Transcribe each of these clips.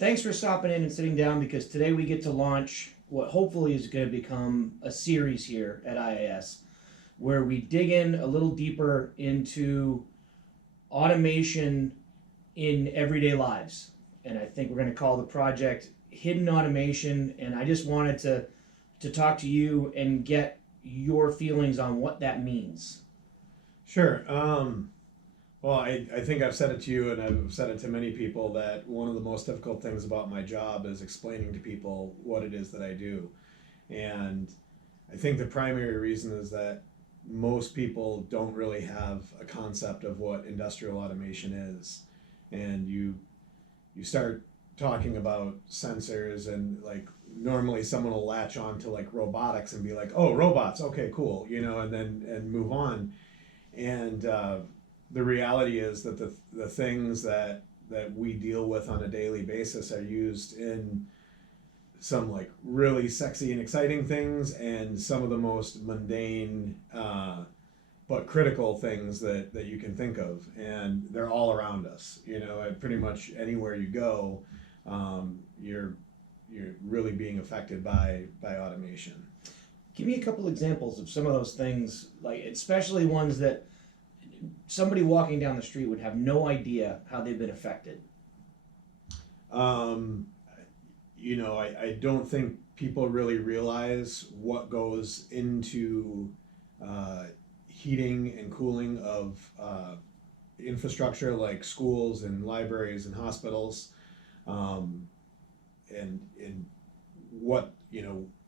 Thanks for stopping in and sitting down because today we get to launch what hopefully is going to become a series here at IAS where we dig in a little deeper into automation in everyday lives. And I think we're going to call the project Hidden Automation. And I just wanted to talk to you and get your feelings on what that means. Sure. Well, I think I've said it to you and I've said it to many people that one of the most difficult things about my job is explaining to people what it is that I do. And I think the primary reason is that most people don't really have a concept of what industrial automation is. And you start talking about sensors and like normally someone will latch on to like robotics and be like, oh, robots, okay, cool, and move on. And the reality is that the things that we deal with on a daily basis are used in some like really sexy and exciting things and some of the most mundane but critical things that you can think of, and they're all around us. At pretty much anywhere you go, you're really being affected by automation. Give me a couple examples of some of those things, like especially ones that somebody walking down the street would have no idea how they've been affected. I don't think people really realize what goes into heating and cooling of infrastructure like schools and libraries and hospitals, and what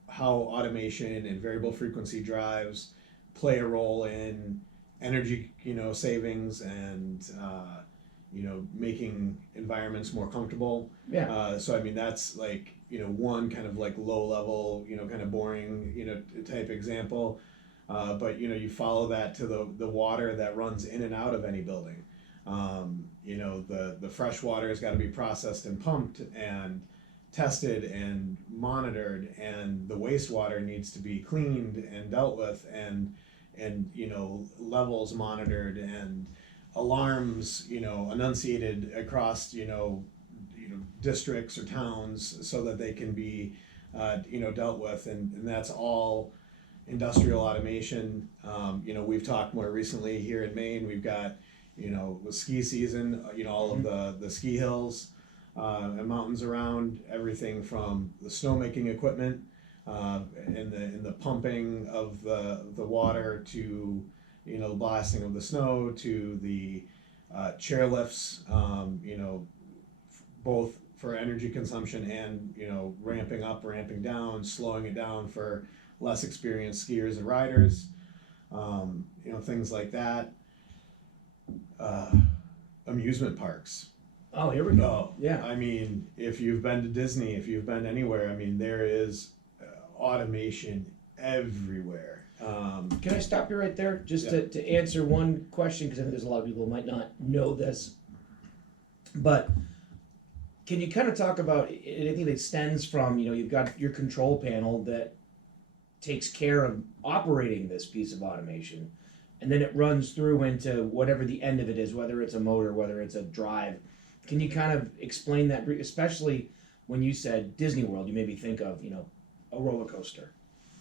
how automation and variable frequency drives play a role in energy savings and making environments more comfortable. Yeah. So I mean that's like one kind of like low level kind of boring type example, but you follow that to the water that runs in and out of any building. The fresh water has got to be processed and pumped and tested and monitored, and the wastewater needs to be cleaned and dealt with and levels monitored and alarms enunciated across districts or towns so that they can be dealt with, and that's all industrial automation. We've talked more recently here in Maine. We've got with ski season, all of the ski hills and mountains around, everything from the snowmaking equipment and the pumping of the water to blasting of the snow to the chairlifts, both for energy consumption and ramping up, ramping down, slowing it down for less experienced skiers and riders, things like that. Amusement parks. Oh, here we go. Yeah. I mean, if you've been to Disney, if you've been anywhere, I mean, there is automation everywhere. Can I stop you right there just to answer one question, because I think there's a lot of people who might not know this, but can you kind of talk about anything that stems from, you've got your control panel that takes care of operating this piece of automation, and then it runs through into whatever the end of it is, whether it's a motor, whether it's a drive. Can you kind of explain that, especially when you said Disney World, you made me think of, a roller coaster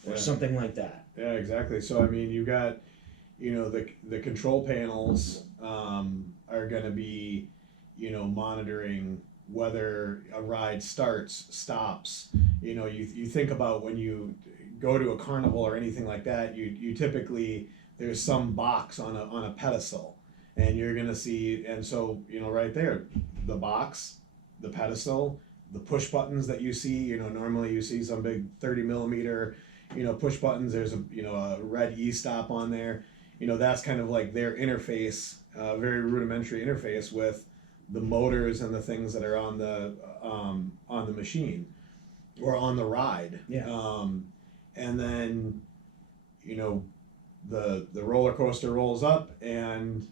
or something like that. Yeah, exactly. So I mean, you got, the control panels are going to be, monitoring whether a ride starts, stops. You think about when you go to a carnival or anything like that, you typically, there's some box on a pedestal, and you're going to see, and so right there, the box, the pedestal, the push buttons that you see. Normally you see some big 30 millimeter push buttons. There's a red e-stop on there. That's kind of like their interface, very rudimentary interface with the motors and the things that are on the machine or on the ride. Yeah. And then the roller coaster rolls up, and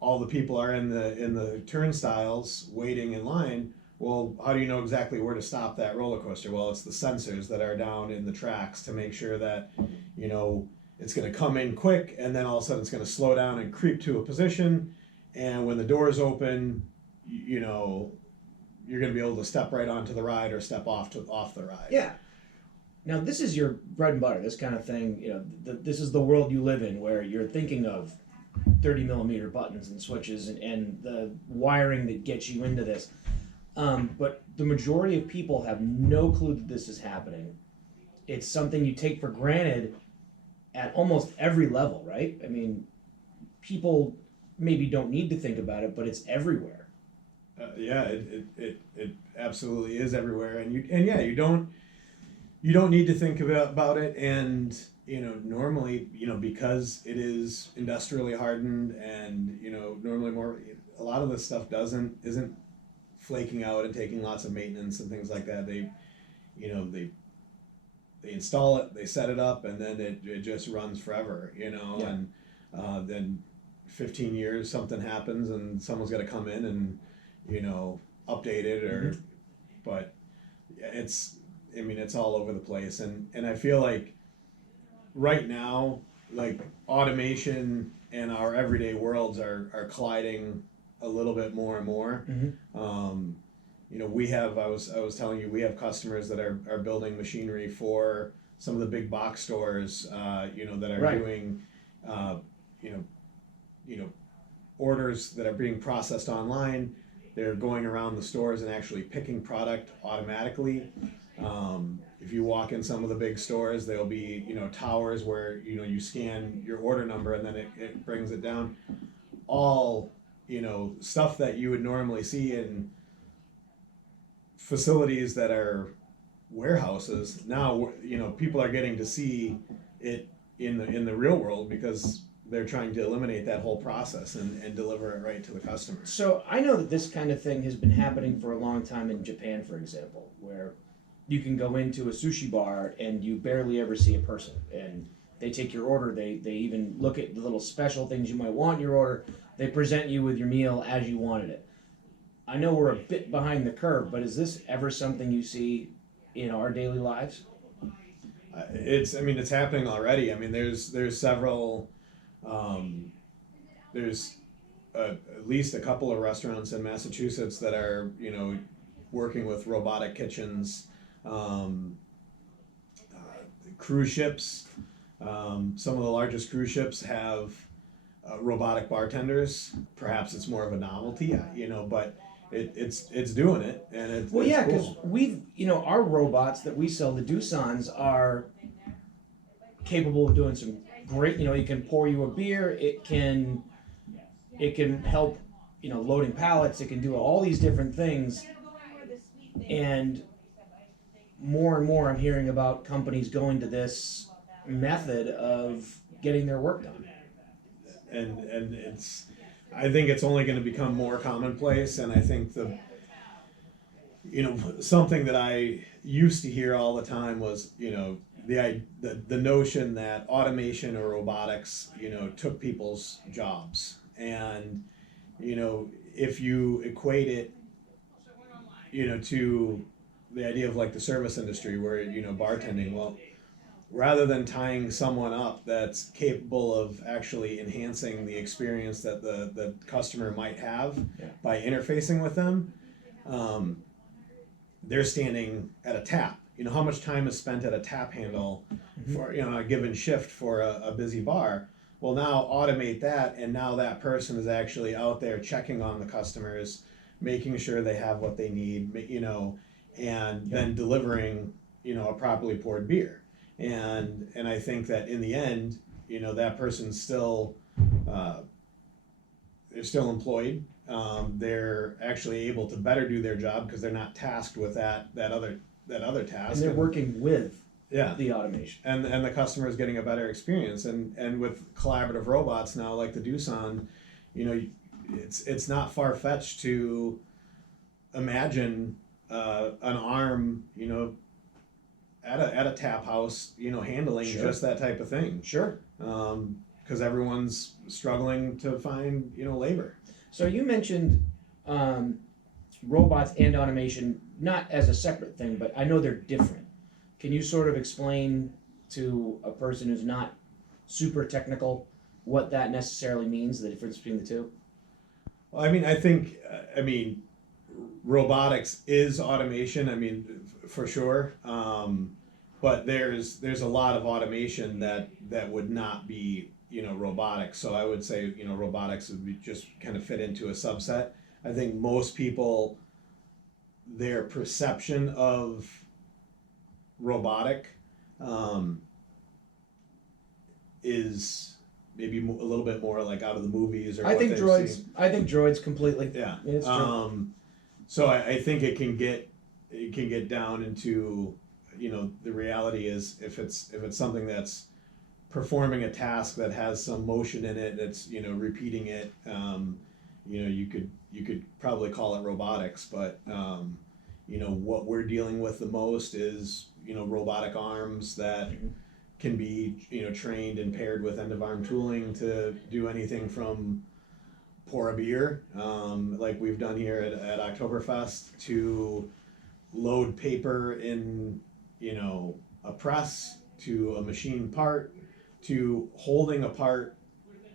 all the people are in the turnstiles waiting in line. Well, how do you know exactly where to stop that roller coaster? Well, it's the sensors that are down in the tracks to make sure that it's going to come in quick, and then all of a sudden it's going to slow down and creep to a position, and when the doors open, you're going to be able to step right onto the ride or step off the ride. Yeah. Now this is your bread and butter. This kind of thing. This is the world you live in, where you're thinking of 30 millimeter buttons and switches and the wiring that gets you into this. But the majority of people have no clue that this is happening. It's something you take for granted at almost every level, right? I mean, people maybe don't need to think about it, but it's everywhere. Yeah, it absolutely is everywhere, and you don't need to think about it, and normally because it is industrially hardened, and normally a lot of this stuff isn't flaking out and taking lots of maintenance and things like that. They install it, they set it up, and then it just runs forever, Yeah. and then 15 years something happens and someone's got to come in and update it, or but it's all over the place, and I feel like right now, like, automation and our everyday worlds are colliding a little bit more and more. We have, I was telling you, we have customers that are building machinery for some of the big box stores, that are Right. doing, orders that are being processed online. They're going around the stores and actually picking product automatically. If you walk in some of the big stores, there'll be towers where you scan your order number and then it brings it down. All stuff that you would normally see in facilities that are warehouses. Now people are getting to see it in the real world, because they're trying to eliminate that whole process and deliver it right to the customer. So I know that this kind of thing has been happening for a long time in Japan, for example, where you can go into a sushi bar and you barely ever see a person, and they take your order. They even look at the little special things you might want in your order. They present you with your meal as you wanted it. I know we're a bit behind the curve, but is this ever something you see in our daily lives? It's happening already. There's several. There's at least a couple of restaurants in Massachusetts that are working with robotic kitchens. Cruise ships. Some of the largest cruise ships have robotic bartenders. Perhaps it's more of a novelty, but it's doing it, and it's Well, it's yeah, because cool. we've our robots that we sell, the Doosan's, are capable of doing some great. It can pour you a beer. It can help loading pallets. It can do all these different things, and more I'm hearing about companies going to this method of getting their work done. And I think it's only going to become more commonplace, and I think something that I used to hear all the time was the notion that automation or robotics took people's jobs, and if you equate it to the idea of like the service industry, where bartending, well, rather than tying someone up that's capable of actually enhancing the experience that the customer might have by interfacing with them, they're standing at a tap. How much time is spent at a tap handle for a given shift for a busy bar? Well, now automate that, and now that person is actually out there checking on the customers, making sure they have what they need, and then delivering a properly poured beer. And I think that in the end, that person's still they're still employed. They're actually able to better do their job because they're not tasked with that other task. And they're working with Yeah, the automation. and the customer is getting a better experience. And with collaborative robots now, like the Doosan, it's not far fetched to imagine an arm, at a tap house, handling Sure. just that type of thing. Sure. Because everyone's struggling to find, labor. So you mentioned robots and automation, not as a separate thing, but I know they're different. Can you sort of explain to a person who's not super technical what that necessarily means, the difference between the two? Well, I think, robotics is automation. I mean, for sure. But there's a lot of automation that would not be, robotics. So I would say, robotics would be just kind of fit into a subset. I think most people, their perception of robotic is maybe a little bit more like out of the movies or I what think they've droids. seen. I think droids completely. Yeah. It's true. So I think it can get down into, the reality is if it's something that's performing a task that has some motion in it, that's repeating it, you could probably call it robotics, but what we're dealing with the most is robotic arms that can be trained and paired with end of arm tooling to do anything from pour a beer, like we've done here at Oktoberfest, to load paper in a press, to a machine part, to holding a part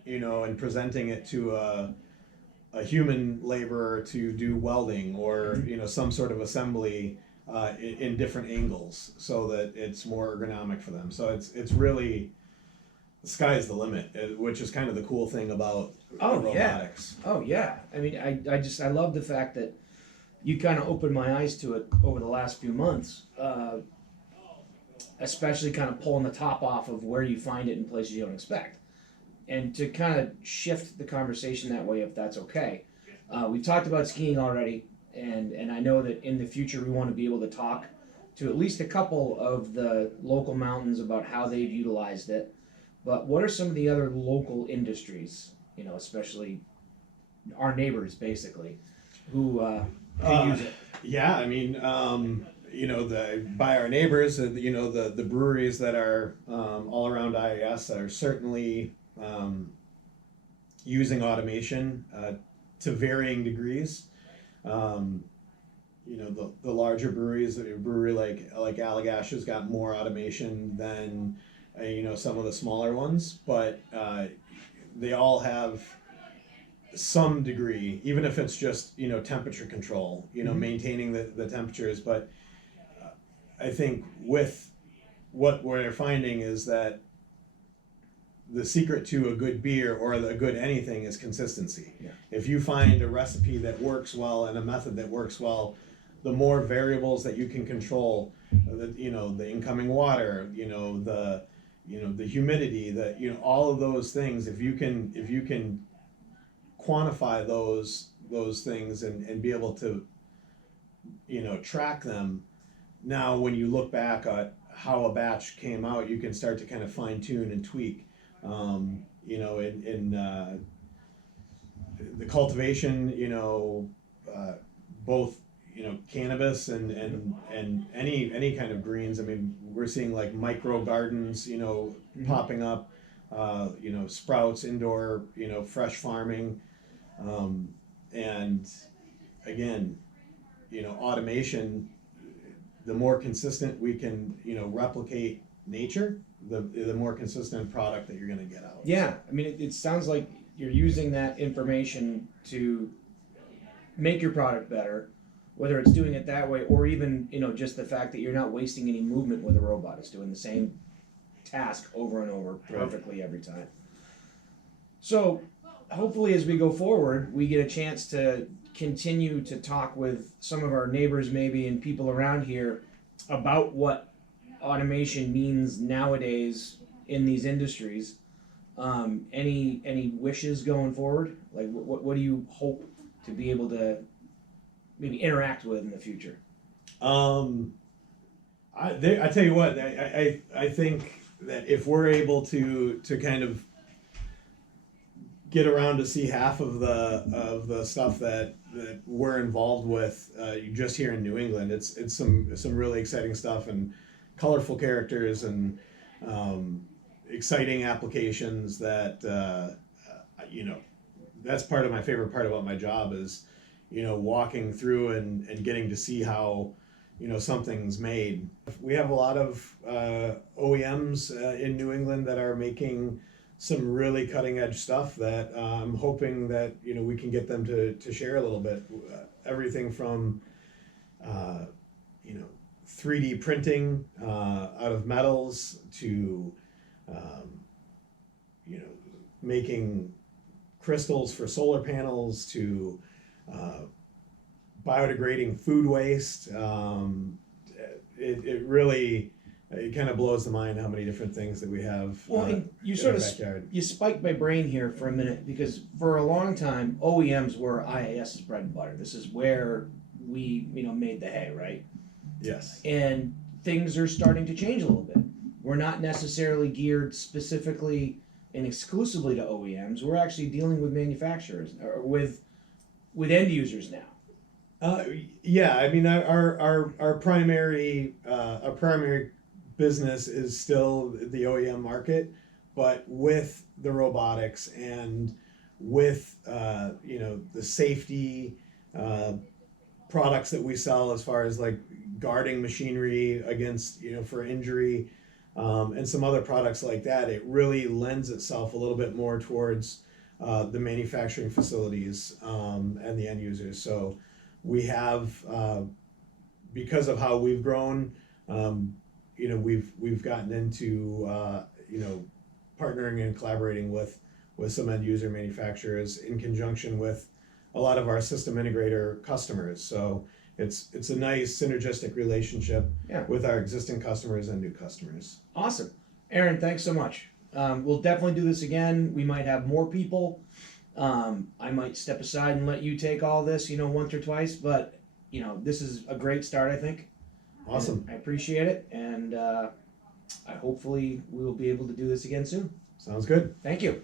and presenting it to a human laborer to do welding or some sort of assembly in different angles so that it's more ergonomic for them. So it's really, the sky's the limit, which is kind of the cool thing about robotics. Oh yeah. I mean, I love the fact that you kind of opened my eyes to it over the last few months, especially kind of pulling the top off of where you find it in places you don't expect, and to kind of shift the conversation that way, if that's okay. We've talked about skiing already, and I know that in the future we want to be able to talk to at least a couple of the local mountains about how they've utilized it. But what are some of the other local industries, especially our neighbors, basically, who use it? Yeah, I mean, by our neighbors, the breweries that are all around IAS are certainly using automation to varying degrees. The larger breweries, a brewery like Allagash has got more automation than some of the smaller ones, but they all have some degree, even if it's just temperature control, maintaining the temperatures. But I think with what we're finding is that the secret to a good beer or a good anything is consistency. Yeah. If you find a recipe that works well and a method that works well, the more variables that you can control, the incoming water, the humidity, all of those things. If you can quantify those things and be able to track them, now when you look back at how a batch came out, you can start to kind of fine tune and tweak. In the cultivation, both cannabis and any kind of greens. I mean, we're seeing like micro gardens, popping up, sprouts, indoor, fresh farming, and again, automation. The more consistent we can, replicate nature, the more consistent product that you're going to get out. Yeah, I mean, it sounds like you're using that information to make your product better, whether it's doing it that way or even, just the fact that you're not wasting any movement with a robot. It's doing the same task over and over perfectly every time. So hopefully as we go forward, we get a chance to continue to talk with some of our neighbors maybe and people around here about what automation means nowadays in these industries. Any wishes going forward? Like what do you hope to be able to maybe interact with in the future? I tell you what, I think that if we're able to kind of get around to see half of the stuff that we're involved with, just here in New England, it's some really exciting stuff and colorful characters and exciting applications that that's part of my favorite part about my job is walking through and getting to see how something's made. We have a lot of OEMs in New England that are making some really cutting edge stuff that I'm hoping that we can get them to share a little bit. Everything from 3D printing out of metals to making crystals for solar panels to biodegrading food waste. It really kind of blows the mind how many different things that we have. Well, and you in sort our of backyard. you spiked my brain here for a minute, because for a long time OEMs were IAS's bread and butter. This is where we made the hay, right? Yes. And things are starting to change a little bit. We're not necessarily geared specifically and exclusively to OEMs. We're actually dealing with manufacturers or with end users now. Yeah, I mean our primary business is still the OEM market, but with the robotics and with the safety products that we sell, as far as like guarding machinery against for injury, and some other products like that, it really lends itself a little bit more towards the manufacturing facilities and the end users. So we have, because of how we've grown, we've gotten into partnering and collaborating with some end user manufacturers in conjunction with a lot of our system integrator customers. So it's a nice synergistic relationship with our existing customers and new customers. Awesome. Aaron, thanks so much. We'll definitely do this again. We might have more people. I might step aside and let you take all this, once or twice, but this is a great start, I think. Awesome. And I appreciate it, and hopefully we will be able to do this again soon. Sounds good. Thank you.